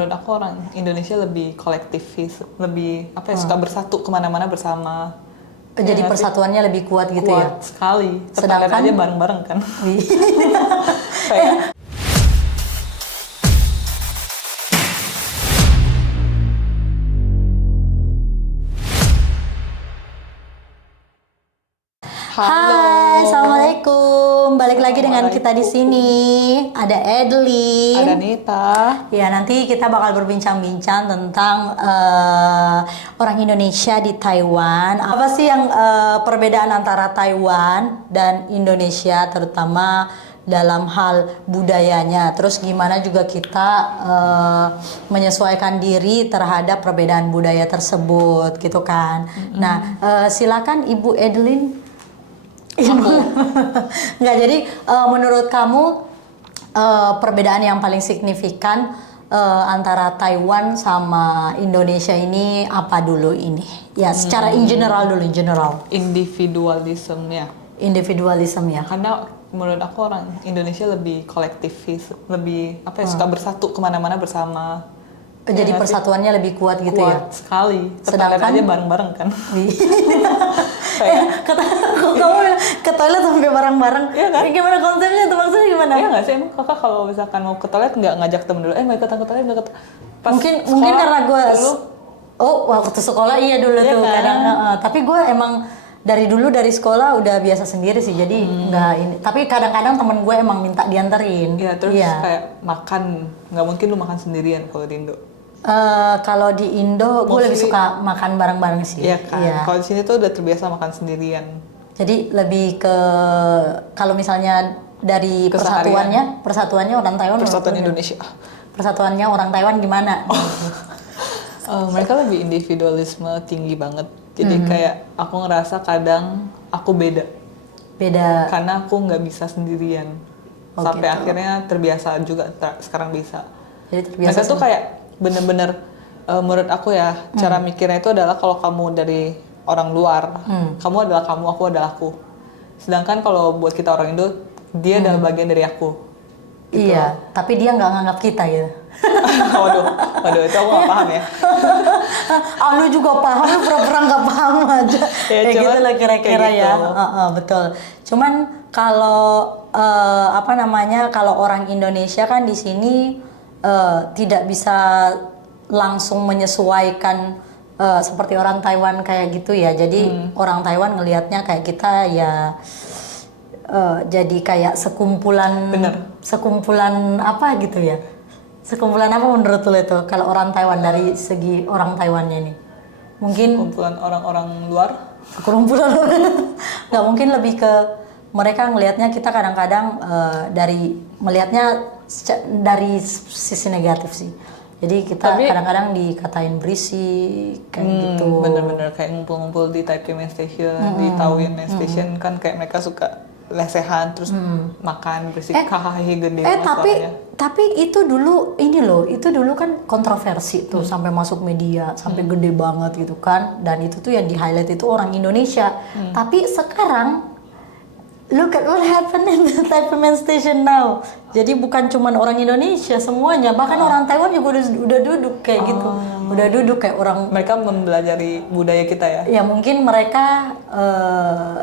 Menurut aku orang Indonesia lebih kolektivis, lebih suka bersatu kemana-mana bersama. Jadi Ya nggak sih? persatuannya lebih kuat gitu ya. Kuat sekali. Tetangga Sedangkan aja bareng-bareng kan. Wih. Kayak Hai, halo. assalamualaikum. Balik lagi dengan kita di sini. Ada Adeline. Ada Nita. Ya, nanti kita bakal berbincang-bincang tentang orang Indonesia di Taiwan. Apa sih yang perbedaan antara Taiwan dan Indonesia, terutama dalam hal budayanya. Terus gimana juga kita menyesuaikan diri terhadap perbedaan budaya tersebut, gitu kan. Nah, silakan Ibu Adeline. Nggak, jadi menurut kamu perbedaan yang paling signifikan antara Taiwan sama Indonesia ini apa dulu ini? Ya, secara in general dulu, in general. Individualismenya. Individualisme ya. Karena menurut aku orang Indonesia lebih kolektivis, lebih suka bersatu kemana-mana bersama. Jadi Ya nggak sih? persatuannya lebih kuat gitu ya. Kuat sekali. Sedangkan Tetangga aja bareng-bareng kan. Wih. Kayak Kamu ke toilet sampai bareng-bareng. Iya kan? Ini gimana konsepnya tuh, maksudnya gimana? iya nggak sih, emang kakak kalau misalkan mau ke toilet nggak ngajak temen dulu, mau ikutan ke toilet nggak pas Mungkin sekolah karena gue dulu. waktu sekolah iya dulu Iya tuh kan? kadang tapi gue emang dari dulu dari sekolah udah biasa sendiri sih, jadi nggak ini, tapi kadang-kadang temen gue emang minta dianterin. Iya, terus kayak makan, nggak mungkin lu makan sendirian kalau di Indo. Kalau di Indo gue lebih Mostly- suka makan bareng-bareng sih. Iya kan, kalau di sini tuh udah terbiasa makan sendirian. Jadi lebih ke kalau misalnya dari Keseharian. persatuannya orang Taiwan Persatuan menurut lu Indonesia. persatuannya orang Taiwan gimana? Mereka lebih individualisme tinggi banget. Jadi kayak aku ngerasa kadang aku beda. Beda. Karena aku nggak bisa sendirian. Oh, Sampai gitu. akhirnya terbiasa juga, sekarang bisa. Jadi terbiasa Mereka tuh kayak bener-bener menurut aku ya, cara mikirnya itu adalah kalau kamu dari orang luar, kamu adalah kamu, aku adalah aku. Sedangkan kalau buat kita orang Indo, dia adalah bagian dari aku. Iya, tapi dia nggak nganggap kita ya. waduh, itu aku nggak paham ya. Lu juga paham, lu pura-pura nggak paham aja. Ya, Kayak cuman gitu lah kira-kira kayak ya. gitu. Betul. Cuman kalau kalau orang Indonesia kan di sini tidak bisa langsung menyesuaikan seperti orang Taiwan kayak gitu ya. Jadi orang Taiwan ngelihatnya kayak kita ya jadi kayak sekumpulan apa gitu ya. Sekumpulan apa menurut lo itu kalau orang Taiwan, dari segi orang Taiwannya nih? Mungkin Kumpulan orang-orang luar. sekumpulan orang nggak, mungkin lebih ke mereka ngelihatnya kita kadang-kadang melihatnya dari sisi negatif sih. Jadi kita kadang-kadang dikatain berisik kayak gitu. Bener-bener kayak ngumpul-ngumpul di Taipei Main Station, di Taoyuan Main Station kan kayak mereka suka lesehan terus makan berisik, hahaha gede masalahnya. Tapi itu dulu itu dulu kan kontroversi tuh sampai masuk media, sampai gede banget gitu kan, dan itu tuh yang di highlight itu orang Indonesia. Tapi sekarang look at what happened in the Taipei Main Station now. Jadi bukan cuman orang Indonesia semuanya, bahkan orang Taiwan juga udah duduk kayak gitu. Udah duduk kayak orang. Mereka mempelajari budaya kita ya. Ya mungkin mereka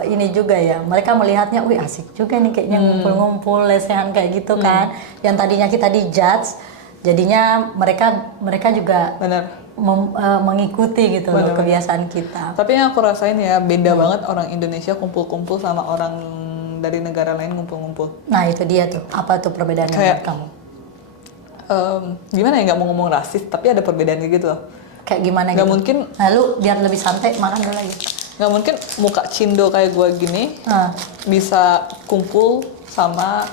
ini juga ya, mereka melihatnya, wih asik juga nih kayaknya ngumpul-ngumpul lesehan kayak gitu kan. Yang tadinya kita dijudge, jadinya mereka juga mengikuti gitu loh kebiasaan kita. Tapi yang aku rasain ya, beda banget orang Indonesia kumpul-kumpul sama orang dari negara lain ngumpul-ngumpul. Nah itu dia tuh, apa tuh perbedaannya Kayak, menurut kamu? Gimana ya, nggak mau ngomong rasis, tapi ada perbedaan gitu loh. Kayak gimana Nggak gitu? mungkin. Lalu biar lebih santai makan dulu lagi. Nggak mungkin muka cindo kayak gue gini bisa kumpul sama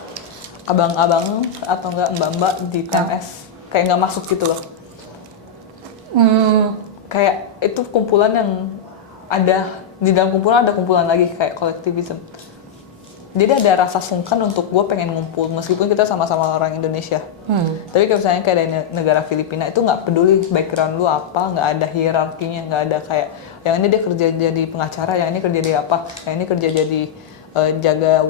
abang-abang atau enggak mbak-mbak di TMS. Kayak nggak masuk gitu loh. Kayak itu kumpulan yang ada, di dalam kumpulan ada kumpulan lagi kayak kolektivisme. Jadi ada rasa sungkan untuk gue pengen ngumpul meskipun kita sama-sama orang Indonesia. Tapi kayak misalnya kayak dari negara Filipina itu nggak peduli background lu apa, nggak ada hierarkinya, nggak ada kayak yang ini dia kerja jadi pengacara, yang ini kerja jadi apa, yang ini kerja jadi jaga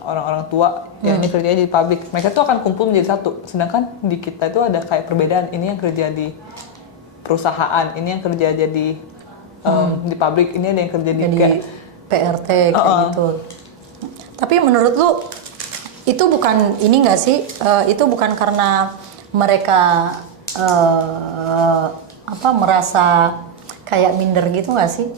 orang-orang tua yang ini kerjanya di pabrik. Mereka tuh akan kumpul menjadi satu. Sedangkan di kita itu ada kayak perbedaan. Ini yang kerja di perusahaan, ini yang kerja jadi di pabrik, ini ada yang kerja di kayak PRT kayak gitu. Tapi menurut lu itu bukan ini nggak sih? Itu bukan karena mereka merasa kayak minder gitu nggak sih?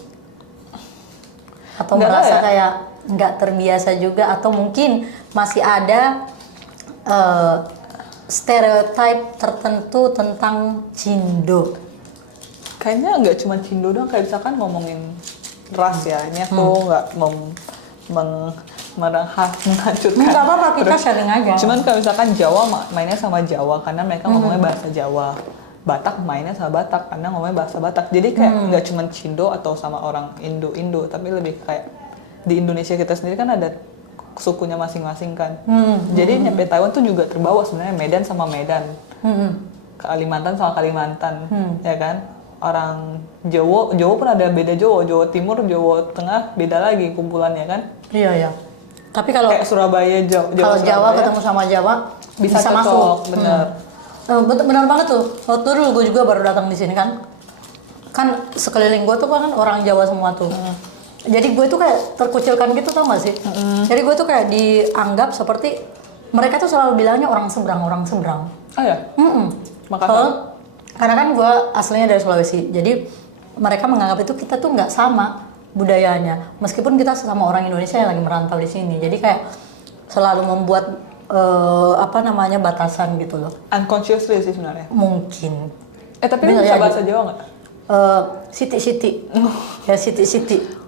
Atau Nggak merasa ya. kayak nggak terbiasa juga, atau mungkin masih ada stereotip tertentu tentang Cindo? Kayaknya nggak cuma Cindo doang, kayak misalkan ngomongin ras ya. Ini aku nggak menghancurkan. Nggak apa-apa, kita Terus, sharing aja. cuman kalau misalkan Jawa mainnya sama Jawa karena mereka ngomongnya bahasa Jawa. Batak mainnya sama Batak karena ngomongnya bahasa Batak. Jadi kayak nggak cuma Cindo atau sama orang Indo, tapi lebih kayak di Indonesia kita sendiri kan ada sukunya masing-masing kan. Jadi nyampe Taiwan tuh juga terbawa sebenarnya Medan sama Medan. Kalimantan sama Kalimantan, ya kan? Orang Jawa pun ada beda Jawa Timur, Jawa Tengah beda lagi kumpulannya kan. Iya ya. Tapi kalau Kayak Surabaya, kalau Jawa Surabaya, ketemu sama Jawa bisa cocok, masuk. bener. Benar banget tuh. Waktu dulu gue juga baru datang di sini kan. Kan sekeliling gue tuh kan orang Jawa semua tuh. Jadi gue tuh kayak terkucilkan gitu, tau gak sih? Jadi gue tuh kayak dianggap seperti mereka tuh selalu bilangnya orang seberang. Oh ya? Makassar? Karena kan gue aslinya dari Sulawesi, jadi mereka menganggap itu kita tuh nggak sama budayanya, meskipun kita sesama orang Indonesia yang lagi merantau di sini. Jadi kayak selalu membuat batasan gitu loh. Unconsciously sih sebenarnya. Mungkin. Tapi lu Bener bisa ya, bahasa Jawa nggak? Siti. Ya Siti.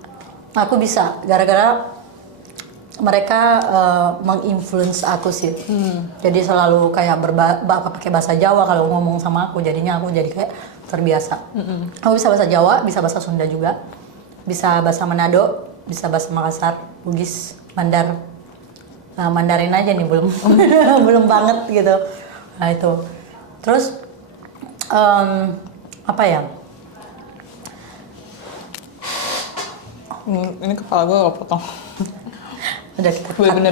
Aku bisa gara-gara mereka menginfluence aku sih. Jadi selalu kayak pakai bahasa Jawa kalau ngomong sama aku, jadinya aku jadi kayak terbiasa. Aku bisa bahasa Jawa, bisa bahasa Sunda juga, bisa bahasa Manado, bisa bahasa Makassar, Bugis, Mandar. Mandarin aja nih belum belum banget gitu. Nah itu. Terus apa ya? Ini kepala gue kalau potong. Udah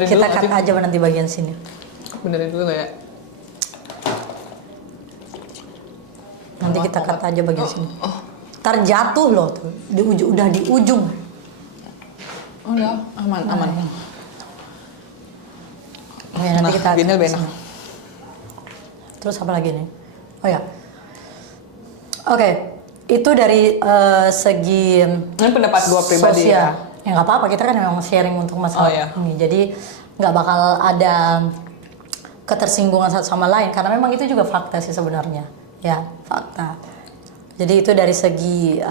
kita cut aja nanti bagian sini. Benerin dulu ya. Nanti kita cut aja bagian sini. Ntar jatuh loh tuh. Udah di ujung. Udah, aman. Ya, nanti kita gini lebih sini. enak. Terus apa lagi nih? Oh ya. Oke, itu dari segi Ini pendapat gue pribadi ya. Ya nggak apa-apa, kita kan memang sharing untuk masalah ini. Jadi nggak bakal ada ketersinggungan satu sama lain, karena memang itu juga fakta sih sebenarnya. Ya, fakta. Jadi itu dari segi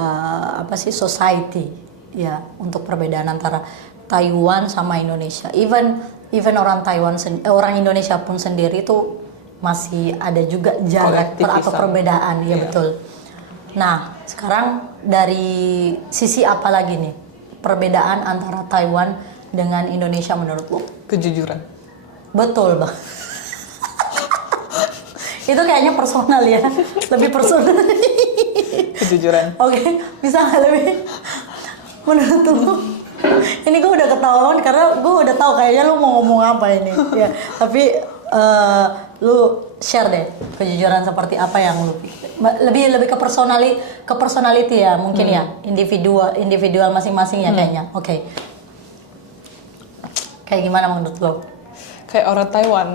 society ya, untuk perbedaan antara Taiwan sama Indonesia. Even orang orang Indonesia pun sendiri itu masih ada juga jarak atau perbedaan, ya betul. Nah, sekarang dari sisi apa lagi nih perbedaan antara Taiwan dengan Indonesia menurut lo? Kejujuran. Betul, Bang. Itu kayaknya personal ya, lebih personal. Kejujuran. Oke, bisa nggak lebih menurut lo? Ini gue udah ketahuan karena gue udah tahu kayaknya lu mau ngomong apa ini. Ya, tapi lu share deh kejujuran seperti apa yang lu lebih ke personality ya mungkin ya, individual masing-masing ya kayaknya. Oke. Kayak gimana menurut lo? Kayak orang Taiwan,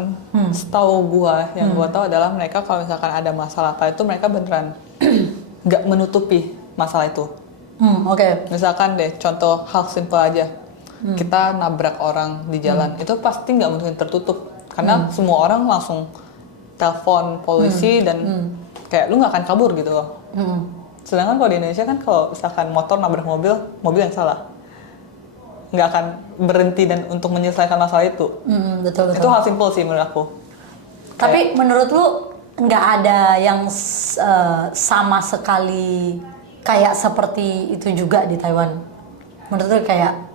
setahu gua yang gua tahu adalah mereka kalau misalkan ada masalah apa itu mereka beneran nggak menutupi masalah itu. Oke. Misalkan deh, contoh hal simple aja, kita nabrak orang di jalan, itu pasti nggak mungkin tertutup, karena semua orang langsung telepon polisi dan kayak lu nggak akan kabur gitu loh. Sedangkan kalau di Indonesia kan kalau misalkan motor nabrak mobil yang salah, nggak akan berhenti dan untuk menyelesaikan masalah itu. Betul. Itu hal simple sih menurut aku. Tapi menurut lu nggak ada yang sama sekali kayak seperti itu juga di Taiwan? Menurut lu kayak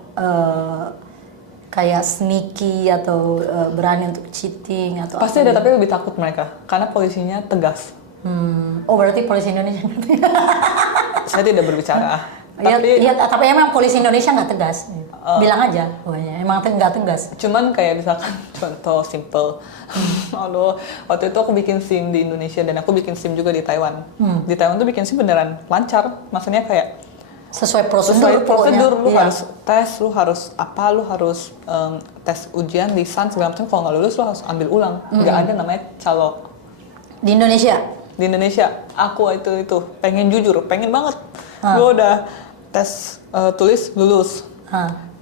sneaky atau berani untuk cheating atau Pasti ada, tapi lebih takut mereka karena polisinya tegas. Oh berarti polisi Indonesia ngerti? Saya tidak berbicara. Tapi emang polisi Indonesia nggak tegas. Bilang aja, pokoknya. Emang nggak tegas. Cuman kayak misalkan contoh simple. Aduh, waktu itu aku bikin SIM di Indonesia dan aku bikin SIM juga di Taiwan. Di Taiwan tuh bikin SIM beneran lancar. Maksudnya kayak Sesuai prosedur, lu Iya. harus tes, lu harus apa, lu harus tes ujian, lisan segala macam. Kalau nggak lulus lu harus ambil ulang. Nggak ada namanya calo. Di Indonesia. Di Indonesia, aku itu pengen jujur, pengen banget. Gue udah tes tulis lulus.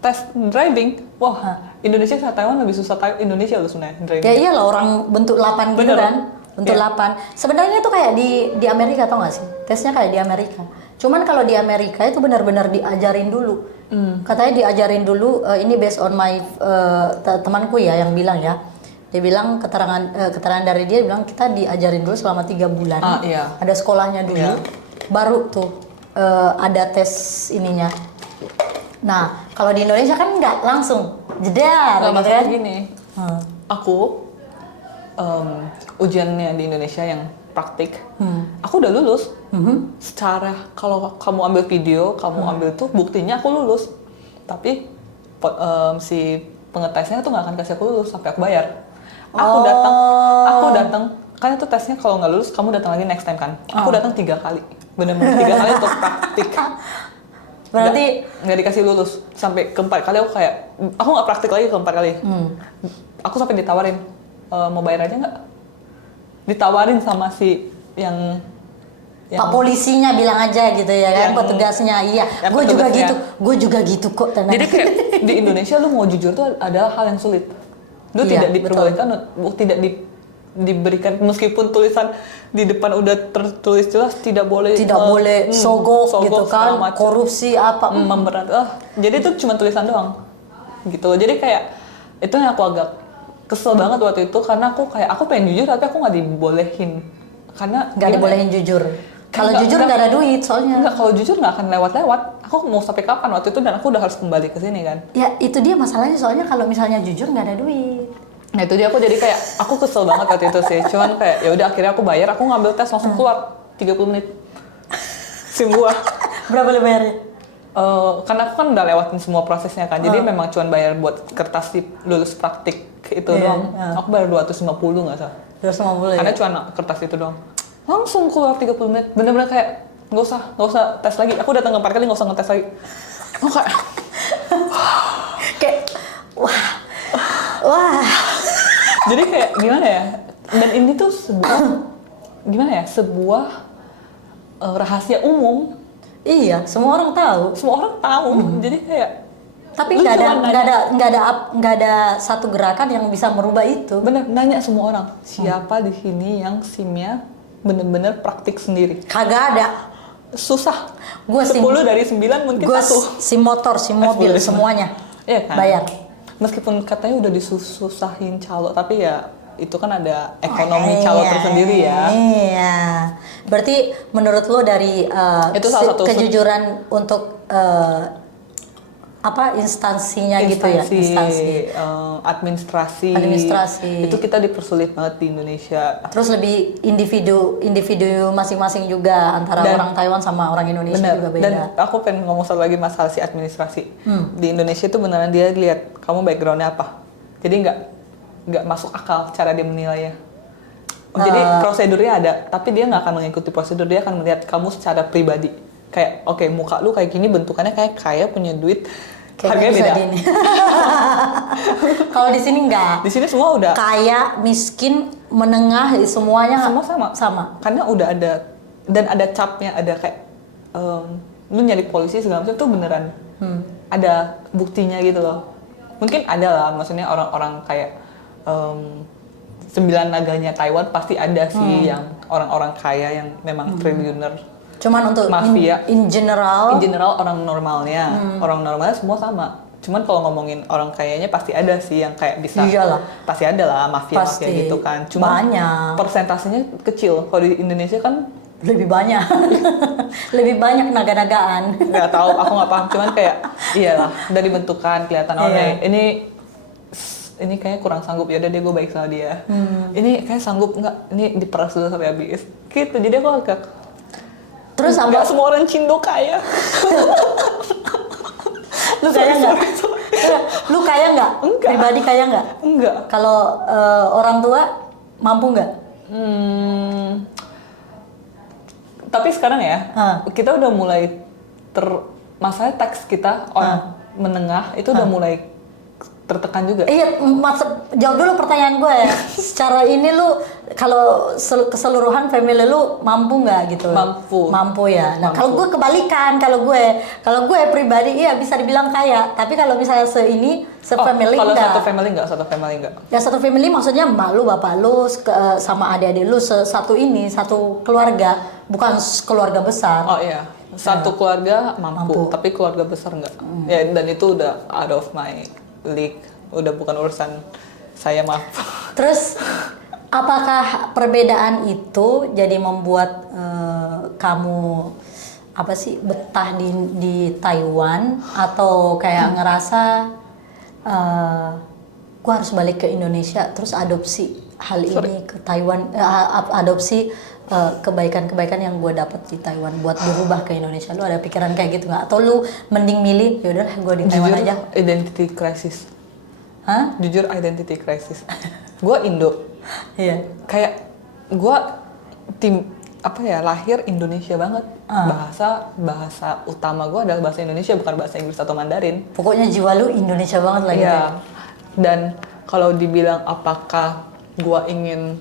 Tes driving, wah Indonesia sama Taiwan lebih susah Indonesia loh sebenarnya driving. Ya iyalah orang bentuk 8 gitu Bener. kan. Bentuk Iya. 8. Sebenarnya itu kayak di Amerika tau gak sih? Tesnya kayak di Amerika. Cuman kalau di Amerika itu benar-benar diajarin dulu. Katanya diajarin dulu, ini based on my temanku ya yang bilang ya. Dia bilang keterangan dari dia bilang kita diajarin dulu selama 3 bulan. Iya. Ada sekolahnya dulu. Iya. Baru tuh ada tes ininya. Nah, kalau di Indonesia kan nggak langsung jedar Nggak, gitu masalah kan. gini, aku ujiannya di Indonesia yang praktik, aku udah lulus. Secara kalau kamu ambil video, kamu ambil tuh buktinya aku lulus. Tapi si pengetesnya tuh nggak akan kasih aku lulus sampai aku bayar. Aku datang, kan itu tesnya kalau nggak lulus kamu datang lagi next time kan. Aku datang 3 kali, benar-benar 3 kali untuk praktik. Berarti nggak dikasih lulus sampai keempat kali aku nggak praktik lagi keempat kali. Aku sampai ditawarin mau bayar aja nggak? Ditawarin sama si yang Pak polisinya bilang aja gitu ya kan, petugasnya. Iya, yang gue juga petugasnya. gitu, gue juga gitu kok. Tenang. Jadi kayak di Indonesia lu mau jujur tuh adalah hal yang sulit. Lu Iya, tidak diperbolehkan, tidak diberikan meskipun tulisan di depan udah tertulis jelas tidak boleh boleh sogok gitu kan, segala macam. korupsi apa. Memberat. Jadi itu cuma tulisan doang. Gitu loh. Jadi kayak itu yang aku agak kesel banget waktu itu karena aku pengen jujur tapi aku nggak dibolehin. Karena Nggak dibolehin jujur. Kalau jujur nggak ada duit soalnya. Enggak, kalau jujur nggak akan lewat-lewat. Aku mau sampai kapan waktu itu dan aku udah harus kembali ke sini kan. Ya itu dia masalahnya soalnya kalau misalnya jujur nggak ada duit. Nah itu dia aku jadi kayak aku kesel banget waktu itu sih. Cuman kayak ya udah akhirnya aku bayar, aku ngambil tes langsung keluar 30 menit. SIM gua. Berapa lu bayarnya? Karena aku kan udah lewatin semua prosesnya kan. Jadi memang cuman bayar buat kertas lulus praktik itu doang. Aku bayar 250 nggak salah. 250 ya? Karena cuma kertas itu doang. Langsung keluar 30 menit. Bener-bener kayak nggak usah tes lagi. Aku datang ke 4 kali nggak usah ngetes lagi. Aku kayak wah. Jadi kayak gimana ya? Dan ini tuh sebuah rahasia umum. Iya, semua orang tahu. Semua orang tahu. Jadi kayak Tapi lu nggak cuma ada satu gerakan yang bisa merubah itu. bener nanya semua orang siapa di sini yang SIM-nya bener-bener praktik sendiri. Kagak ada. Susah. Gua 10 SIM dari 9 mungkin Gue satu. SIM motor, SIM mobil, semuanya Iya kan? bayar. Meskipun katanya udah disusahin calo, tapi ya itu kan ada ekonomi calo tersendiri ya. Iya. Berarti menurut lo dari Itu salah satu kejujuran untuk instansinya gitu ya, instansi. Administrasi. Itu kita dipersulit banget di Indonesia. Terus lebih individu masing-masing juga antara orang Taiwan sama orang Indonesia juga beda. Dan aku pengen ngomong satu lagi masalah si administrasi. Di Indonesia itu beneran dia lihat kamu backgroundnya apa. Jadi nggak masuk akal cara dia menilainya. Jadi prosedurnya ada, tapi dia nggak akan mengikuti prosedur. Dia akan melihat kamu secara pribadi. Kayak oke, muka lu kayak gini, bentukannya kayak kaya, punya duit. Harganya beda. Kalau di sini enggak. Di sini semua udah kaya, miskin, menengah, semuanya semua sama. Karena udah ada dan ada capnya, ada kayak lu nyari polisi segala macam tuh beneran ada buktinya gitu loh. Mungkin ada lah, maksudnya orang-orang kayak 9 naganya Taiwan pasti ada sih yang orang-orang kaya yang memang triliuner. Cuman untuk mafia. In general orang normalnya semua sama. Cuman kalau ngomongin orang kayanya pasti ada sih yang kayak bisa. Iyalah. Pasti ada lah mafia gitu kan. Cuma banyak. Persentasenya kecil. Kalau di Indonesia kan lebih banyak. Lebih banyak naga-nagaan. Nggak tahu, aku nggak paham. Cuman kayak iyalah dari bentukan kelihatan ini kayaknya kurang sanggup, ya udah deh gue baik sama dia. Ini kayak sanggup nggak? Ini diperas dulu sampai habis. Gitu. Jadi aku agak. Terus nggak semua orang Cindo kaya. Lu kaya nggak? Lu kaya nggak? Enggak. Pribadi kaya nggak? Enggak. Kalau orang tua mampu nggak? Tapi sekarang ya, Ah. kita udah mulai masalahnya teks kita orang menengah itu udah mulai tertekan juga. Iya, jawab dulu pertanyaan gue ya. Secara ini lu kalau keseluruhan family lu mampu nggak gitu? Mampu ya. Nah kalau gue kebalikan, kalau gue pribadi iya bisa dibilang kaya. Tapi kalau misalnya se-family kalau enggak. satu family enggak. Ya satu family maksudnya emak lu, bapak lu, sama adik-adik lu satu keluarga, bukan keluarga besar. Oh iya, satu keluarga mampu, tapi keluarga besar enggak. Ya dan itu udah out of my league, udah bukan urusan saya, maaf. Terus apakah perbedaan itu jadi membuat kamu apa sih betah di Taiwan atau kayak ngerasa gua harus balik ke Indonesia terus adopsi hal ini ke Taiwan, adopsi kebaikan-kebaikan yang gue dapat di Taiwan buat dirubah ke Indonesia? Lu ada pikiran kayak gitu nggak? Atau lu mending milih yaudahlah gue di Taiwan aja? Identity crisis. Hah? Jujur identity crisis. Gue Indo. Iya. Kayak gue lahir Indonesia banget. Bahasa utama gue adalah bahasa Indonesia, bukan bahasa Inggris atau Mandarin. Pokoknya jiwa lu Indonesia banget lah gitu. Iya. Dan kalau dibilang apakah gue ingin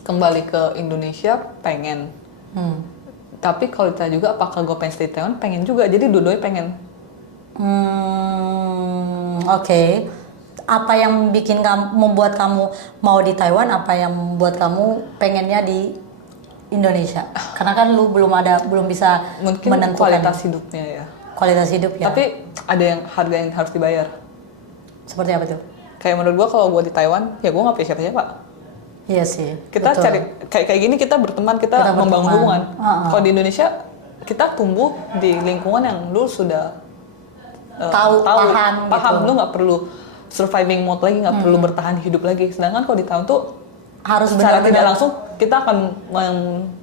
kembali ke Indonesia, pengen. Tapi kalau ditanya juga apakah gue pengen stay di Taiwan, pengen juga. Jadi dua-duanya pengen. Oke. Apa yang membuat kamu mau di Taiwan? Apa yang membuat kamu pengennya di Indonesia? Karena kan lu belum bisa mungkin menentukan kualitas hidupnya ya. Kualitas hidup ya. Tapi ada harga yang harus dibayar. Seperti apa tuh? Kayak menurut gue kalau gue di Taiwan, ya gue nggak punya siapa-siapa. Iya sih. Kita betul. cari kayak gini, kita berteman, kita membangun hubungan. Kalau di Indonesia kita tumbuh di lingkungan yang lu sudah paham gitu. Lu nggak perlu surviving mode lagi, nggak perlu bertahan hidup lagi. Sedangkan kalau di Taiwan tuh harus secara tidak langsung kita akan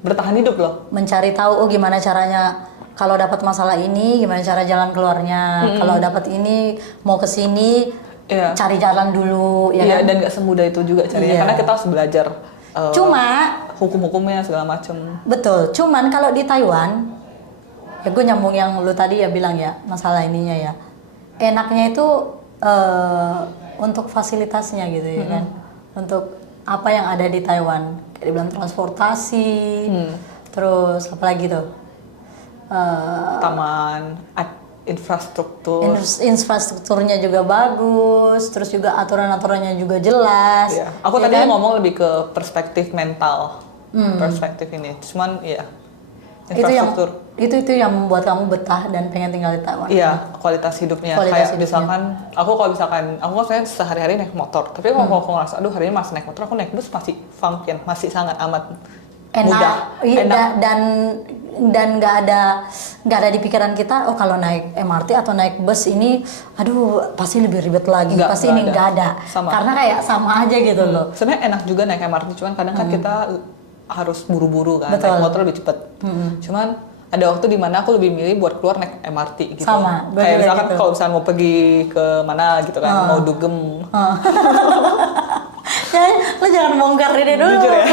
bertahan hidup loh. Mencari tahu gimana caranya kalau dapat masalah ini, gimana cara jalan keluarnya. Kalau dapat ini mau ke sini, cari jalan dulu ya kan? Dan nggak semudah itu juga carinya, karena kita harus belajar cuma hukum-hukumnya segala macam. Betul, cuman kalau di Taiwan ya gue nyambung yang lu tadi ya bilang ya, masalah ininya ya, enaknya itu untuk fasilitasnya gitu ya kan, untuk apa yang ada di Taiwan, kayak dibilang transportasi, terus apa lagi tuh, taman, infrastrukturnya juga bagus, terus juga aturan-aturannya juga jelas. Iya. Aku ya tadi kan? ngomong lebih ke perspektif mental, perspektif ini. Cuman ya infrastruktur. Itu yang membuat kamu betah dan pengen tinggal di Taiwan. Iya, kualitas hidupnya. Misalkan aku saya sehari-hari naik motor, tapi kalau aku ngerasa aduh hari ini masih naik motor, aku naik bus masih funkin, masih sangat amat mudah, enak. dan nggak ada di pikiran kita kalau naik MRT atau naik bus ini aduh pasti lebih ribet lagi, nggak ada. Sama. Karena kayak sama aja gitu loh. Sebenarnya enak juga naik MRT, cuman kadang kan kita harus buru-buru kan. Betul. Naik motor lebih cepet. Cuman ada waktu di mana aku lebih milih buat keluar naik MRT gitu. Sama. Kayak misalkan gitu. kalau misalnya mau pergi ke mana gitu kan, mau dugem. Ya, lo jangan bongkar ini dulu. Jujur ya.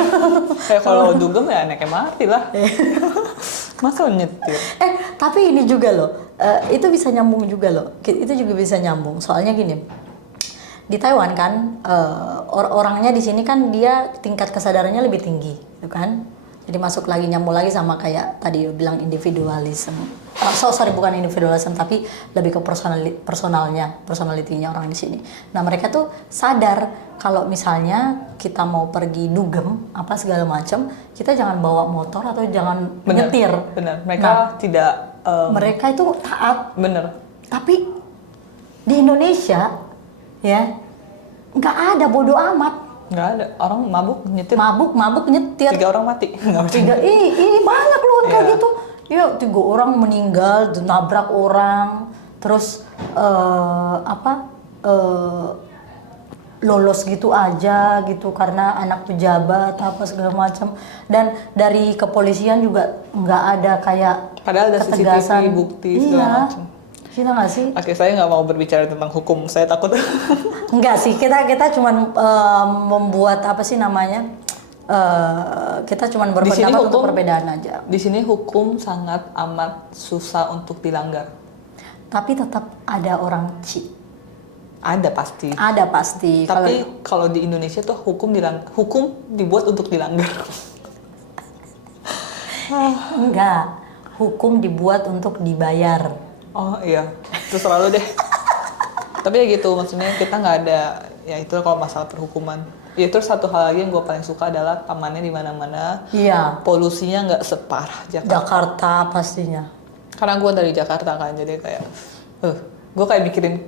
Kayak kalau dugem ya naik MRT lah. Masa nyetir? Tapi ini juga loh, itu bisa nyambung juga loh. Itu juga bisa nyambung. Soalnya gini, di Taiwan kan orangnya di sini kan dia tingkat kesadarannya lebih tinggi, gitu kan? Jadi masuk lagi nyambung lagi sama kayak tadi bilang individualism. Bukan individualism tapi lebih ke personalitinya orang di sini. Nah mereka tuh sadar kalau misalnya kita mau pergi dugem apa segala macam, kita jangan bawa motor atau jangan nyetir. Bener. Mereka tidak. Mereka itu taat. Bener. Tapi di Indonesia ya nggak ada, bodoh amat. Nggak ada, orang mabuk nyetir. Mabuk nyetir. 3 orang mati. Ini banyak loh kayak gitu. Ya 3 orang meninggal, nabrak orang, terus lolos gitu aja gitu karena anak pejabat apa segala macam. Dan dari kepolisian juga nggak ada kayak padahal ada ketegasan. CCTV bukti segala macam. Gila nggak sih? Oke, saya nggak mau berbicara tentang hukum, saya takut. Enggak sih, kita cuman membuat apa sih namanya? Kita cuman Di sini berpendapat untuk hukum- perbedaan aja. Di sini hukum sangat amat susah untuk dilanggar. Tapi tetap ada orang cheat. Ada pasti. Ada pasti. Tapi kalau di Indonesia tuh hukum dibuat untuk dilanggar. Enggak, hukum dibuat untuk dibayar. Oh iya, terus selalu deh. Tapi ya gitu, maksudnya kita nggak ada, ya itu kalau masalah perhukuman. Ya terus satu hal lagi yang gue paling suka adalah tamannya di mana-mana. Iya. Polusinya nggak separah Jakarta. Jakarta pastinya. Karena gue dari Jakarta kan, jadi kayak, gue kayak mikirin,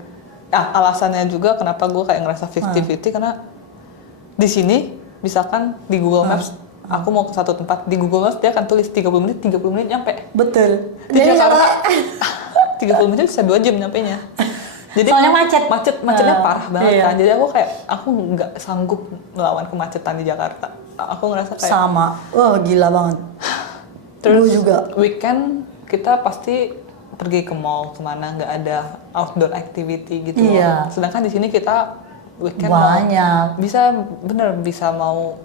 alasannya juga kenapa gue kayak ngerasa 50-50 karena di sini, misalkan di Google Maps, aku mau ke satu tempat, di Google Maps dia akan tulis 30 menit nyampe. Betul. Di Jakarta, 30 menit bisa 2 jam nyampenya. Jadi soalnya macet. Macetnya parah banget iya. kan. Jadi aku nggak sanggup melawan kemacetan di Jakarta. Aku ngerasa kayak sama. Wah, gila banget. terus Gua juga. weekend kita pasti pergi ke mall kemana, nggak ada outdoor activity gitu. Iya. Sedangkan di sini kita weekend Banyak. bisa mau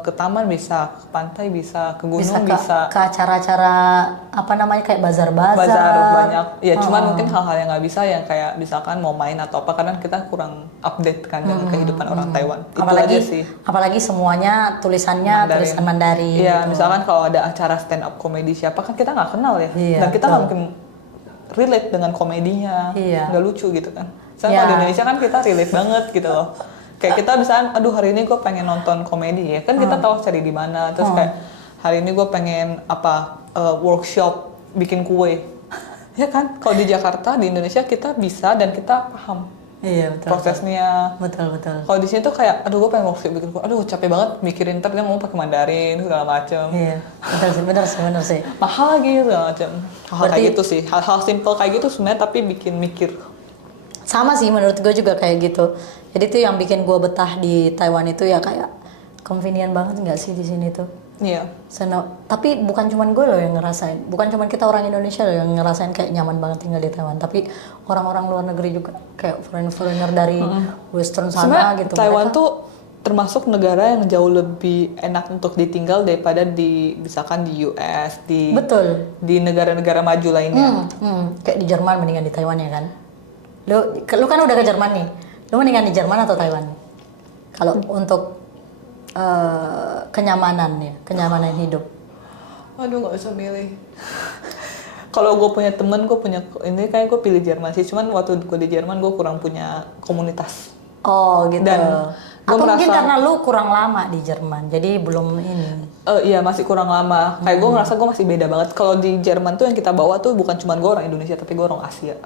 ke taman, bisa ke pantai, bisa ke gunung, Bisa ke acara-acara apa namanya kayak bazar-bazar. bazar banyak. Ya cuman mungkin hal-hal yang nggak bisa yang kayak misalkan mau main atau apa karena kita kurang update kan dengan kehidupan orang Taiwan. Itu Apalagi aja sih. apalagi semuanya tulisannya tulisan Mandarin. Iya, gitu. misalkan kalau ada acara stand up komedi siapa kan kita nggak kenal ya. Iya, Dan kita betul. nggak mungkin relate dengan komedinya. Iya. Nggak lucu gitu kan. Soalnya Iya. kalau di Indonesia kan kita relate banget gitu loh. Kayak kita misalkan, aduh hari ini gue pengen nonton komedi ya. Kan kita tahu cari di mana. Terus kayak hari ini gue pengen workshop bikin kue. Ya kan? Kalau di Jakarta, di Indonesia kita bisa dan kita paham Iya, betul. prosesnya. Betul. Kalau di sini tuh kayak, aduh gue pengen workshop bikin kue, aduh capek banget mikirin ntar dia mau pakai Mandarin segala macem, Iya, benar sih. mahal lagi segala macem. Hal kayak Berarti- gitu sih, hal-hal simple kayak gitu sebenarnya tapi bikin mikir. Sama sih menurut gue juga kayak gitu. Jadi tuh yang bikin gue betah di Taiwan itu ya kayak convenient banget nggak sih di sini tuh. Iya. Tapi bukan cuman gue loh yang ngerasain, bukan cuman kita orang Indonesia loh yang ngerasain kayak nyaman banget tinggal di Taiwan, tapi orang-orang luar negeri juga kayak foreigner dari Western sana Sebenarnya gitu. Taiwan Mereka- tuh termasuk negara yang jauh lebih enak untuk ditinggal daripada di misalkan di US, betul. di negara-negara maju lainnya. Kayak di Jerman mendingan di Taiwan ya kan. Lu kan udah ke Jerman nih. Lu mendingan di Jerman atau Taiwan? Kalau untuk kenyamanan hidup. Aduh nggak bisa milih. Kalau gue punya temen, ini kayak gue pilih Jerman sih. Cuman waktu gue di Jerman gue kurang punya komunitas. Oh gitu. Dan Atau gua mungkin merasa- karena lu kurang lama di Jerman, jadi belum ini. Iya masih kurang lama. Kayak gue ngerasa gue masih beda banget. Kalau di Jerman tuh yang kita bawa tuh bukan cuma gue orang Indonesia, tapi gue orang Asia.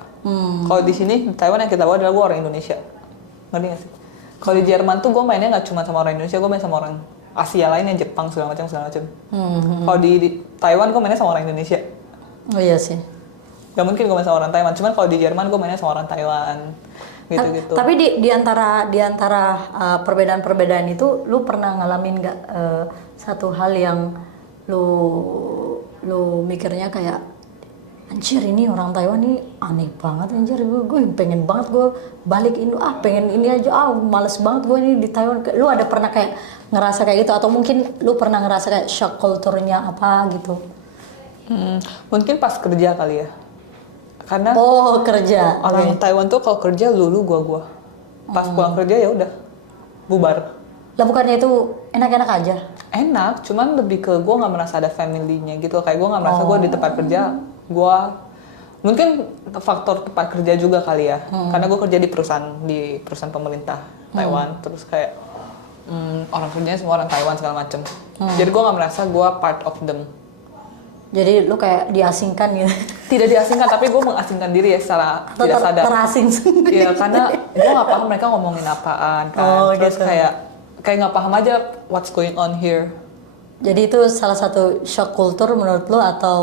Kalau di sini di Taiwan yang kita bawa adalah gue orang Indonesia. Ngerti gak sih? Kalau di Jerman tuh gue mainnya nggak cuma sama orang Indonesia, gue main sama orang Asia lainnya, Jepang segala macam. Kalau di Taiwan gue mainnya sama orang Indonesia. Oh iya sih. Gak mungkin gue main sama orang Taiwan. Cuman kalau di Jerman gue mainnya sama orang Taiwan. Gitu-gitu. Tapi di antara perbedaan-perbedaan itu, lu pernah ngalamin nggak satu hal yang lu mikirnya kayak anjir ini orang Taiwan nih aneh banget anjir, gue pengen banget gue balik Indo, pengen ini aja, males banget gue ini di Taiwan. Lu ada pernah kayak ngerasa kayak gitu, atau mungkin lu pernah ngerasa kayak shock kulturnya apa gitu? Mungkin pas kerja kali ya. Karena Oh kerja. orang Taiwan tuh kalau kerja lulu gua. Pas pulang kerja ya udah bubar. Lah bukannya itu enak-enak aja? Enak, cuman lebih ke gua nggak merasa ada family-nya gitu. Kayak gua nggak merasa gua di tempat kerja, mungkin faktor tempat kerja juga kali ya. Karena gua kerja di perusahaan pemerintah Taiwan, terus kayak orang kerjanya semua orang Taiwan segala macem. Jadi gua nggak merasa gua part of them. Jadi lu kayak diasingkan gitu? Tidak diasingkan, tapi gue mengasingkan diri ya secara Atau tidak sadar. terasing sendiri? Iya, karena gue nggak paham mereka ngomongin apaan kan. Oh, Terus gitu. kayak nggak paham aja what's going on here. Jadi itu salah satu shock kultur menurut lu, atau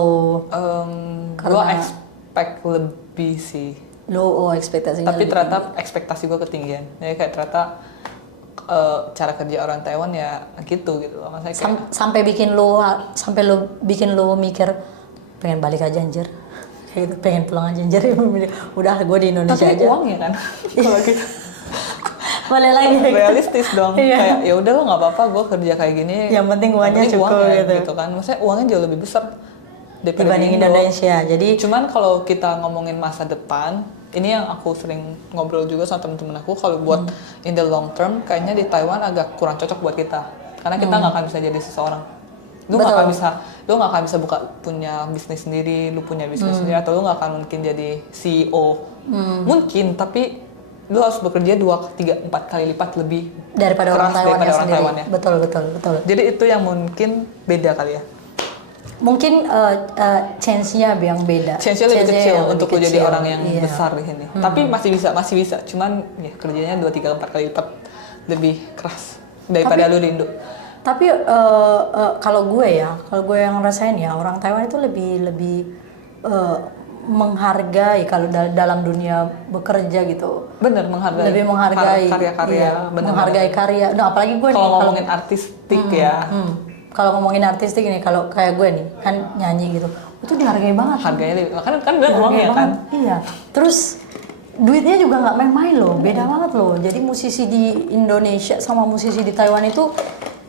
Gue expect lebih sih. lu ekspektasinya Tapi lebih ternyata ekspektasi gue ketinggian. Jadi kayak ternyata cara kerja orang Taiwan ya gitu loh. Maksudnya kayak sampai lu bikin lu mikir pengen balik aja anjir. kayak gitu, pengen pulang aja. Jadi udah gue di Indonesia tapi aja. uangnya kan kalau gitu Boleh lagi. realistis dong. Iya. Kayak ya udah lo nggak apa-apa gue kerja kayak gini, Yang penting uangnya cukup gitu. kan, maksudnya uangnya jauh lebih besar daripada Dibanding di Indo. Indonesia. Jadi Cuman kalau kita ngomongin masa depan, ini yang aku sering ngobrol juga sama temen-temen aku, kalau buat in the long term kayaknya di Taiwan agak kurang cocok buat kita, karena kita nggak akan bisa jadi seseorang. Lu nggak akan bisa punya bisnis sendiri, lu punya bisnis sendiri, atau lu nggak akan mungkin jadi CEO. Mungkin, tapi lu harus bekerja 2, 3, 4 kali lipat lebih daripada orang keras Taiwan daripada orang sendiri. Taiwannya. Betul. Jadi itu yang mungkin beda kali ya. Mungkin chance-nya yang beda. Chance-nya lebih kecil untuk lu jadi orang yang Iya. besar di sini. Tapi masih bisa. Cuman ya kerjanya 2, 3, 4 kali lipat lebih keras daripada lu di Indo. Tapi kalau gue yang ngerasain ya, orang Taiwan itu lebih menghargai kalau dalam dunia bekerja gitu. Bener, menghargai. Lebih menghargai karya-karya. iya, Bener, menghargai karya. Nah, apalagi gue kalau ngomongin artistik ya. kalau ngomongin artistik ini, kalau kayak gue nih kan nyanyi gitu, itu dihargai banget. Harganya kan bilang uangnya kan. Iya. Terus duitnya juga nggak main-main loh, beda banget loh. Jadi musisi di Indonesia sama musisi di Taiwan itu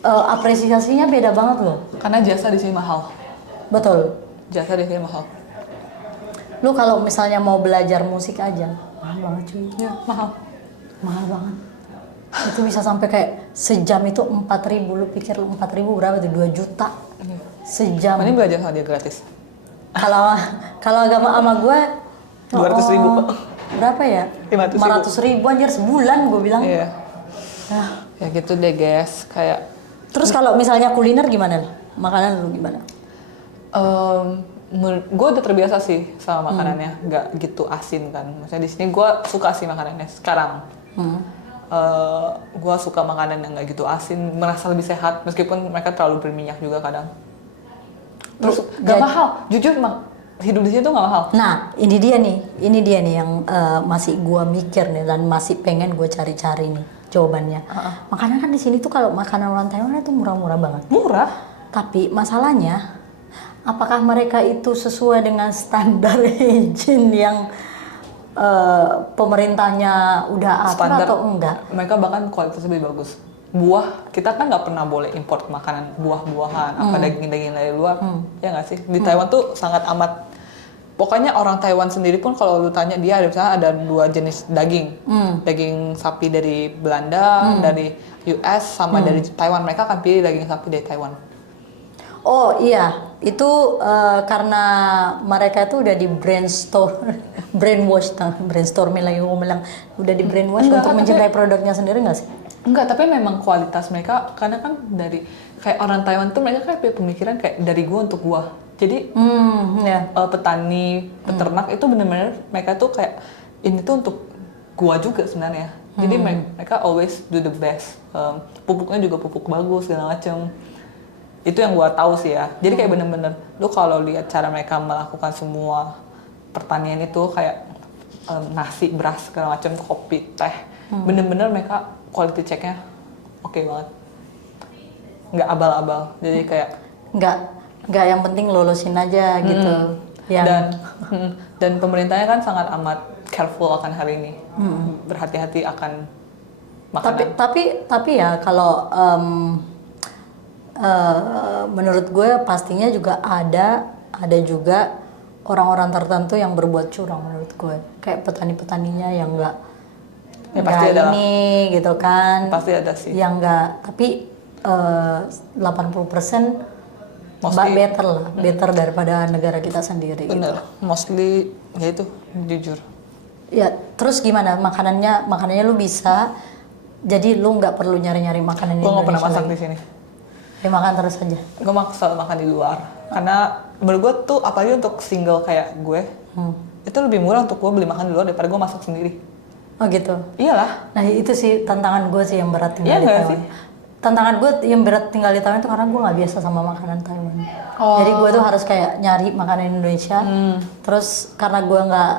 apresiasinya beda banget loh. Karena jasa di sini mahal. Betul. Jasa di sini mahal. Lu kalau misalnya mau belajar musik aja, mahal banget cuy. Ya, mahal. Mahal banget. Itu bisa sampai kayak sejam itu 4.000. Lu pikir 4.000 berapa tuh? 2 juta. Sejam. Ini belajar sama dia gratis. Kalau agama sama gue 200.000. Berapa ya? 500.000 anjir sebulan gue bilang. Iya. Nah, Ya gitu deh guys, kayak terus kalau misalnya kuliner gimana? Makanan lu gimana? gue udah terbiasa sih sama makanannya, nggak gitu asin kan. Maksudnya di sini gue suka sih makanannya sekarang. Gue suka makanan yang nggak gitu asin, merasa lebih sehat meskipun mereka terlalu berminyak juga kadang. Terus nggak mahal, jujur hidup di sini tuh nggak mahal. Nah, ini dia nih yang masih gue mikir nih dan masih pengen gue cari-cari nih jawabannya. Makanan kan di sini tuh kalau makanan orang Taiwan itu murah-murah banget. Murah. Tapi masalahnya, apakah mereka itu sesuai dengan standar hygiene yang pemerintahnya udah atur atau enggak? Mereka bahkan kualitasnya lebih bagus. Buah, kita kan nggak pernah boleh import makanan buah-buahan, apa daging-daging dari luar, ya nggak sih? Di Taiwan tuh sangat amat. Pokoknya orang Taiwan sendiri pun kalau lu tanya dia ada 2 jenis daging, daging sapi dari Belanda, dari US, sama dari Taiwan. Mereka akan pilih daging sapi dari Taiwan. Oh iya, itu karena mereka tuh udah di brainstorming lagi gue bilang, udah di brainwash untuk mencintai produknya sendiri nggak sih? Enggak, tapi memang kualitas mereka, karena kan dari kayak orang Taiwan tuh mereka kayak punya pemikiran kayak dari gua untuk gua. Jadi petani, peternak itu benar-benar mereka tuh kayak ini tuh untuk gua juga sebenarnya. Jadi mereka always do the best. Pupuknya juga pupuk bagus segala macam. Itu yang gua tahu sih ya. Jadi kayak bener-bener lu kalau lihat cara mereka melakukan semua pertanian itu kayak nasi, beras segala macam, kopi, teh, bener-bener mereka quality checknya oke banget, nggak abal-abal. Jadi kayak nggak yang penting lolosin aja gitu. Dan pemerintahnya kan sangat amat careful akan hal ini, berhati-hati akan makanan. Tapi ya kalau menurut gue pastinya juga ada juga orang-orang tertentu yang berbuat curang menurut gue, kayak petani-petaninya yang nggak ini gitu kan, pasti ada sih yang nggak, tapi 80% better daripada negara kita sendiri. Bener, gitu. mostly ya itu jujur. Ya terus gimana makanannya lu bisa, jadi lu nggak perlu nyari-nyari makanan Gue Indonesia. nggak pernah masak lagi. di sini. Ya makan terus aja. Gue selalu makan di luar, karena menurut gue tuh apalagi untuk single kayak gue, itu lebih murah untuk gue beli makan di luar daripada gue masak sendiri. Oh gitu. Iyalah. Nah itu sih tantangan gue sih yang berat tinggal Iya di nggak Taiwan. sih? Tantangan gue yang berat tinggal di Taiwan itu karena gue nggak biasa sama makanan Taiwan. Jadi gue tuh harus kayak nyari makanan Indonesia. Terus karena gue nggak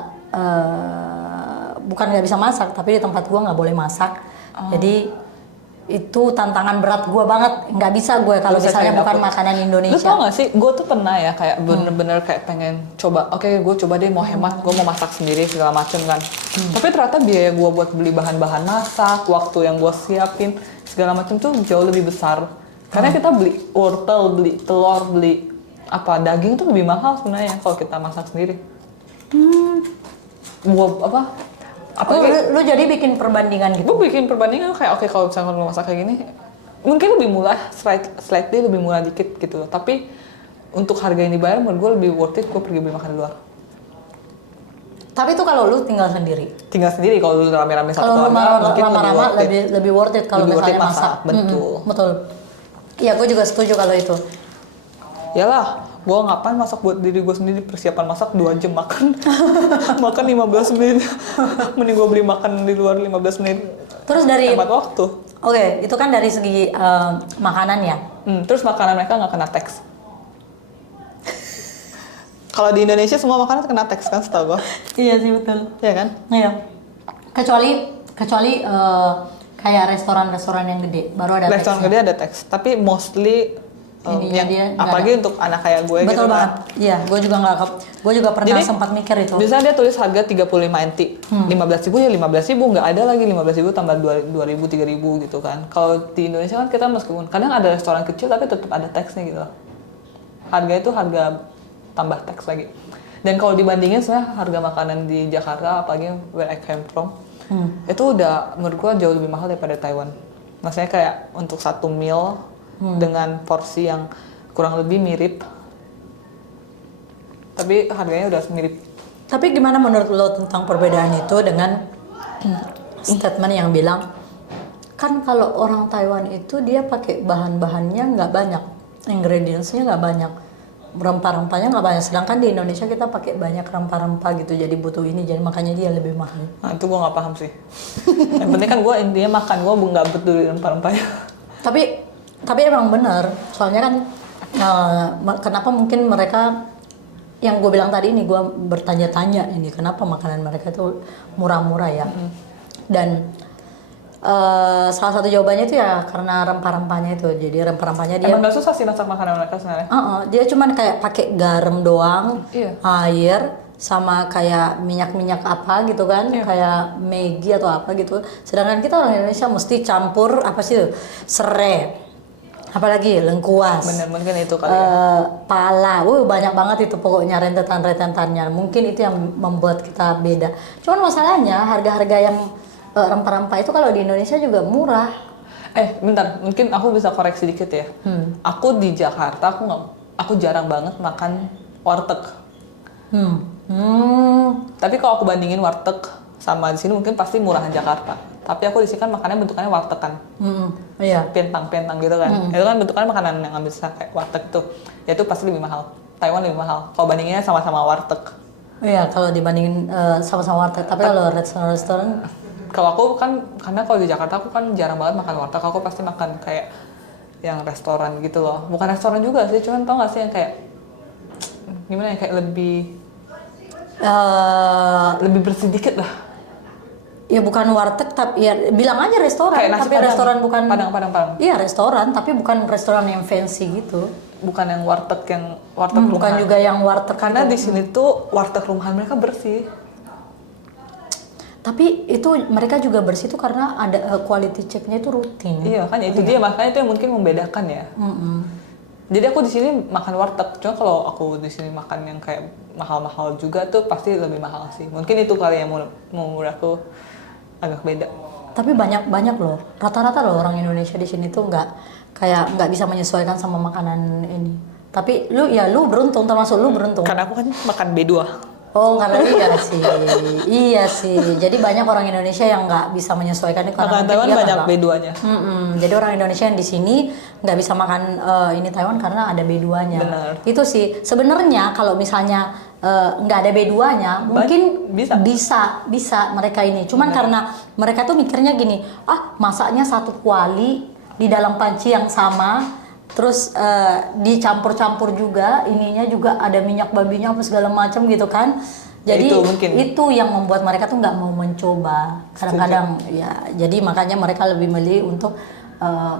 bukan nggak bisa masak, tapi di tempat gue nggak boleh masak. Jadi itu tantangan berat gue banget, nggak bisa gue kalau Bisa misalnya cari bukan dapur. makanan Lu Indonesia. tau gak sih, gue tuh pernah ya kayak bener-bener kayak pengen coba, oke gue coba deh mau hemat, gue mau masak sendiri segala macem kan. Tapi ternyata biaya gue buat beli bahan-bahan masak, waktu yang gue siapin segala macem tuh jauh lebih besar. Karena kita beli wortel, beli telur, beli apa daging tuh lebih mahal sebenarnya kalau kita masak sendiri. Gue apa? Lu jadi bikin perbandingan gitu. Gue bikin perbandingan kayak oke kalau misalnya lu masak kayak gini mungkin lebih murah, slightly lebih murah dikit gitu, tapi untuk harga yang dibayar menurut gue lebih worth it gue pergi beli makan di luar. Tapi itu kalau lu tinggal sendiri. Tinggal sendiri, kalau lu rame-rame satu Kalau keluarga mungkin lama-lama lebih worth it kalau Lebih worth it misalnya masak. betul. Betul. Iya, gue juga setuju kalau itu. Yalah, gue ngapain masak buat diri gue sendiri, persiapan masak 2 jam makan makan 15 menit mending gue beli makan di luar 15 menit. Terus dari hemat waktu. Oke, itu kan dari segi makanan ya. Terus makanan mereka nggak kena teks. Kalau di Indonesia semua makanan kena teks kan setahu gue. Iya sih, betul. Iya kan? Iya. Kecuali kayak restoran-restoran yang gede baru ada Restoran teksnya. gede ada teks, tapi mostly Ininya dia nggak apalagi ada. untuk anak kayak gue Betul gitu banget. kan. Iya, gue juga pernah Jadi, sempat mikir itu. Bisa dia tulis harga 35 NT. 15.000 ya 15.000, nggak ada lagi 15.000 tambah 2.000 3.000 gitu kan. Kalau di Indonesia kan kita meskipun kadang ada restoran kecil tapi tetap ada teksnya gitu loh. Harga itu harga tambah teks lagi. Dan kalau dibandingin sebenarnya harga makanan di Jakarta apalagi where I came from, itu udah menurut gua jauh lebih mahal daripada Taiwan. Maksudnya kayak untuk satu meal dengan porsi yang kurang lebih mirip, tapi harganya udah mirip. Tapi gimana menurut lo tentang perbedaan itu dengan statement yang bilang kan kalau orang Taiwan itu dia pakai bahan-bahannya nggak banyak, ingredientsnya nggak banyak, rempah-rempahnya nggak banyak, sedangkan di Indonesia kita pakai banyak rempah-rempah gitu, jadi butuh ini, jadi makanya dia lebih mahal. Nah itu gua nggak paham sih. Yang penting kan gua intinya makan, gua nggak peduli rempah-rempahnya. Tapi emang benar, soalnya kan kenapa mungkin mereka yang gue bilang tadi ini, gue bertanya-tanya ini kenapa makanan mereka itu murah-murah ya. Dan salah satu jawabannya itu ya karena rempah-rempahnya itu. Jadi rempah-rempahnya dia Emang nggak susah sih masak makanan mereka sebenarnya. dia cuman kayak pakai garam doang, Iya. air sama kayak minyak-minyak apa gitu kan, Iya. kayak Maggi atau apa gitu. Sedangkan kita orang Indonesia mesti campur apa sih itu? Serai, apalagi lengkuas. Bener, mungkin itu kali ya. Pala, banyak banget itu pokoknya rentetan-rentetannya. Mungkin itu yang membuat kita beda. Cuman masalahnya harga-harga yang rempah-rempah itu kalau di Indonesia juga murah. Bentar, mungkin aku bisa koreksi dikit ya. Aku di Jakarta, aku jarang banget makan warteg. Tapi kalau aku bandingin warteg sama di sini mungkin pasti murahan Jakarta. Tapi aku di sini kan makannya bentukannya warteg kan. Iya. Pentang-pentang gitu kan. Itu kan bentukannya makanan yang bisa kayak warteg tuh. Ya itu pasti lebih mahal. Taiwan lebih mahal. Kalau bandinginnya sama-sama warteg. Iya, kalau dibandingin sama-sama warteg. Tapi kalau restoran-restoran, Kalau aku kan, karena kalau di Jakarta aku kan jarang banget makan warteg. Aku pasti makan kayak yang restoran gitu loh. Bukan restoran juga sih, cuman tau gak sih yang kayak gimana ya, kayak lebih bersih dikit lah. ya bukan warteg, tapi ya bilang aja restoran. Kayak nasi tapi Padang. restoran bukan. Padang. Iya restoran, tapi bukan restoran yang fancy gitu. Bukan yang warteg rumahan. Bukan juga yang warteg. Karena gitu. di sini tuh warteg rumahan mereka bersih. Tapi itu mereka juga bersih tuh karena ada quality checknya itu rutin. Iya kan, ya itu dia, makanya itu yang mungkin membedakan ya. Jadi aku di sini makan warteg, cuma kalau aku di sini makan yang kayak mahal-mahal juga tuh pasti lebih mahal sih. Mungkin itu kali yang menurut aku agak beda. Tapi banyak loh, rata-rata loh orang Indonesia di sini tuh nggak bisa menyesuaikan sama makanan ini. Tapi lu beruntung, termasuk lu beruntung. Karena aku kan makan B2. Oh, karena iya sih. Jadi banyak orang Indonesia yang nggak bisa menyesuaikan itu karena Makanan mungkin Taiwan dia banyak nggak- B2-nya. Jadi orang Indonesia yang di sini nggak bisa makan ini Taiwan karena ada B2-nya. Benar. Itu sih sebenarnya kalau misalnya nggak ada B2-nya mungkin bisa mereka ini. Cuman karena mereka tuh mikirnya gini, masaknya satu kuali di dalam panci yang sama. Terus dicampur-campur juga, ininya juga ada minyak babinya apa segala macam gitu kan. Jadi itu yang membuat mereka tuh nggak mau mencoba. Kadang-kadang ya, jadi makanya mereka lebih milih untuk eh,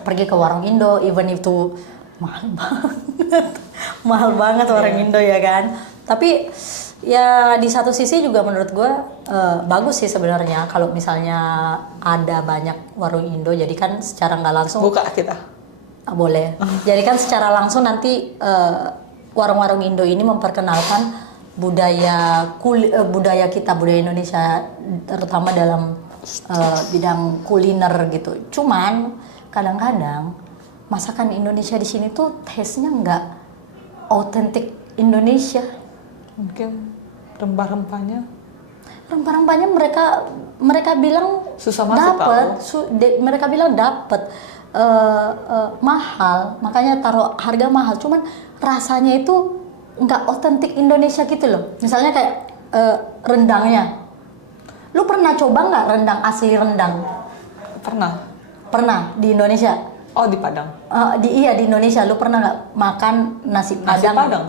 pergi ke warung Indo, even itu mahal banget, mahal banget warung Indo ya kan. Tapi ya di satu sisi juga menurut gue bagus sih sebenarnya kalau misalnya ada banyak warung Indo, jadi kan secara nggak langsung Buka kita. boleh. Jadi kan secara langsung nanti warung-warung Indo ini memperkenalkan budaya kita, budaya Indonesia, terutama dalam bidang kuliner gitu. Cuman kadang-kadang masakan Indonesia di sini tuh taste-nya nggak autentik Indonesia. Mungkin rempah-rempahnya Rempah-rempahnya mereka bilang susah masuk dapat, tahu. mereka bilang dapat mahal, makanya taruh harga mahal. Cuman rasanya itu nggak otentik Indonesia gitu loh. Misalnya kayak rendangnya. Lu pernah coba nggak rendang asli rendang? Pernah. Pernah di Indonesia? Oh, di Padang. Iya di Indonesia. Lu pernah nggak makan nasi Nasi Padang? Padang?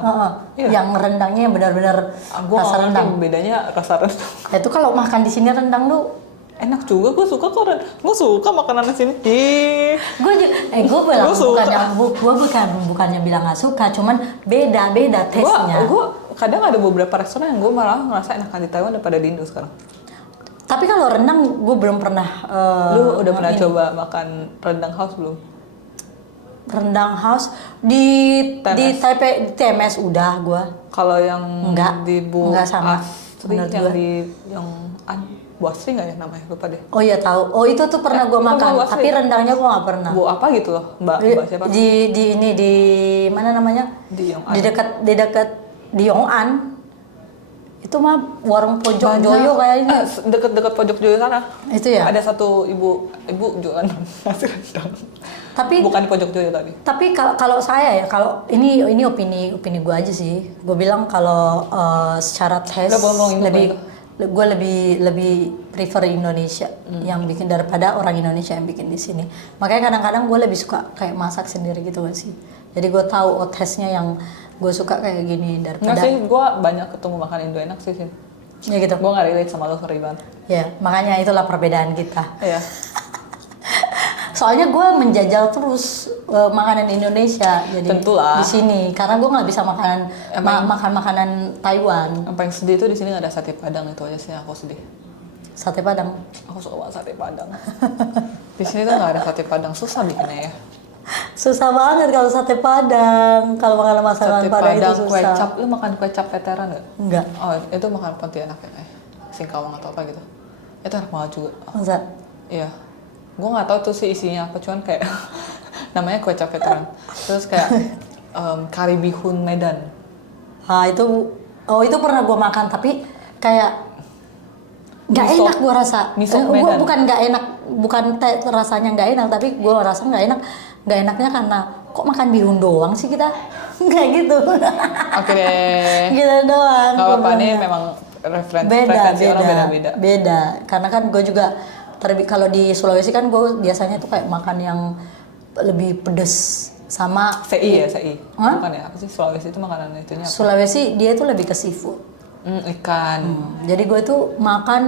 Iya. Yang rendangnya yang benar-benar Gue rasa nggak rendang. ngerti bedanya rasa rendang. Nah, itu kalau makan di sini rendang lu, Enak juga, gue suka kok rendang. Gue suka makanan di sini. Ih. gue bilang Gua suka. bukannya bilang nggak suka, cuman beda taste-nya. Gue kadang ada beberapa restoran yang gue malah ngerasa enakan di Taiwan daripada di Indo sekarang. Tapi kalau rendang gue belum pernah. Lu udah pernah coba makan rendang house belum? Rendang house di Taipei, di TMS udah gue. Kalau yang Enggak, di Bu enggak sama. Asri, Menurut yang gua. di yang Bu Asri nggak ya namanya, lupa deh. Oh iya tahu. Oh itu tuh pernah gue bukan makan, Bu Asri. tapi rendangnya gue nggak pernah. Bu apa gitu loh, Mbak siapa? Di mana namanya? Di Yong'an. Di dekat di Yong'an. Itu mah warung pojok Joyo kayaknya. Deket-deket pojok Joyo sana. Itu ya. Ada satu ibu jualan nasi rendang. Tapi Bukan di pojok Joyo tadi. Tapi kalau saya ya, kalau ini opini gue aja sih. Gue bilang kalau secara taste Udah, ngomongin gue lebih prefer Indonesia yang bikin daripada orang Indonesia yang bikin di sini. Makanya kadang-kadang gue lebih suka kayak masak sendiri gitu gak sih. Jadi gue tahu taste-nya yang gue suka kayak gini Nggak daripada. sih, gue banyak ketemu makan Indo enak sih. Ya gitu. Gue nggak relate sama lo, sorry banget. Ya makanya itulah perbedaan kita. Iya. Soalnya gue menjajal terus makanan Indonesia jadi Tentulah. di sini karena gue nggak bisa makan makanan Taiwan. Yang paling sedih tuh di sini nggak ada sate Padang, itu aja sih aku sedih. Sate Padang Aku suka banget sate Padang. Di sini tuh nggak ada sate Padang, susah bikinnya ya. susah banget kalau sate Padang, kalau makan masakan Sate Padang itu Padang, susah. kue cap, lu makan kue cap veteran nggak? Enggak, Oh, itu makan Pontianak ya, Singkawang atau apa gitu. Itu enak banget juga. masa? Iya. Gue nggak tahu tuh sih isinya apa, cuman kayak namanya kue cap veteran. Terus kayak kari bihun Medan. Itu pernah gue makan tapi kayak nggak Miso. enak gue rasa. Miso Gue Medan. bukan nggak enak, bukan rasanya nggak enak, tapi gue rasa nggak enak. Nggak enaknya karena kok makan bihun doang sih kita, kayak gitu. Oke deh. Gitu doang. Gak apa-apa nih, gua bilang. memang referensi orang beda-beda. Beda. Karena kan gue juga kalau di Sulawesi kan gue biasanya tuh kayak makan yang lebih pedes sama CI ya, CI. Hah? Bukan ya, apa sih Sulawesi itu makanan itunya apa? Sulawesi dia tuh lebih ke seafood. Ikan. Jadi gue tuh makan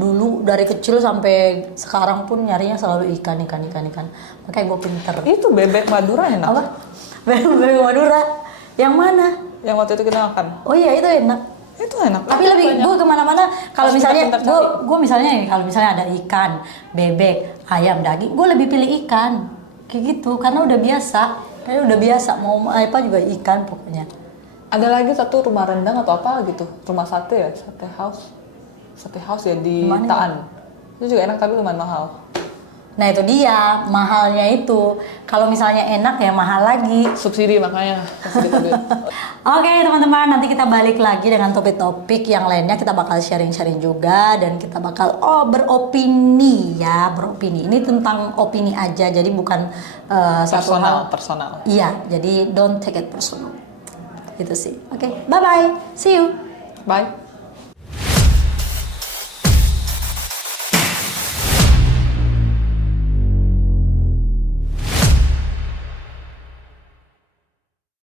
dulu dari kecil sampai sekarang pun nyarinya selalu ikan. Makanya gue pinter. Itu bebek Madura enak. Apa? Bebek Madura. Yang mana? Yang waktu itu kita makan. Oh iya itu enak. Itu enak. Tapi lebih gue kemana-mana kalau Harus misalnya pintar-pintar gue misalnya nih, kalau misalnya ada ikan, bebek, ayam, daging, gue lebih pilih ikan kayak gitu karena udah biasa mau apa juga ikan pokoknya. Ada lagi satu rumah rendang atau apa gitu, rumah sate ya, sate house ya di Mana Taan. Itu juga enak tapi lumayan mahal. Nah itu dia mahalnya itu. Kalau misalnya enak ya mahal lagi. Subsidi makanya kasih kita duit. Oke teman-teman, nanti kita balik lagi dengan topik-topik yang lainnya. Kita bakal sharing-sharing juga dan kita bakal beropini. Ini tentang opini aja, jadi bukan satu hal. Personal. Iya, jadi don't take it personal. Gitu sih. Oke, bye-bye. See you. Bye.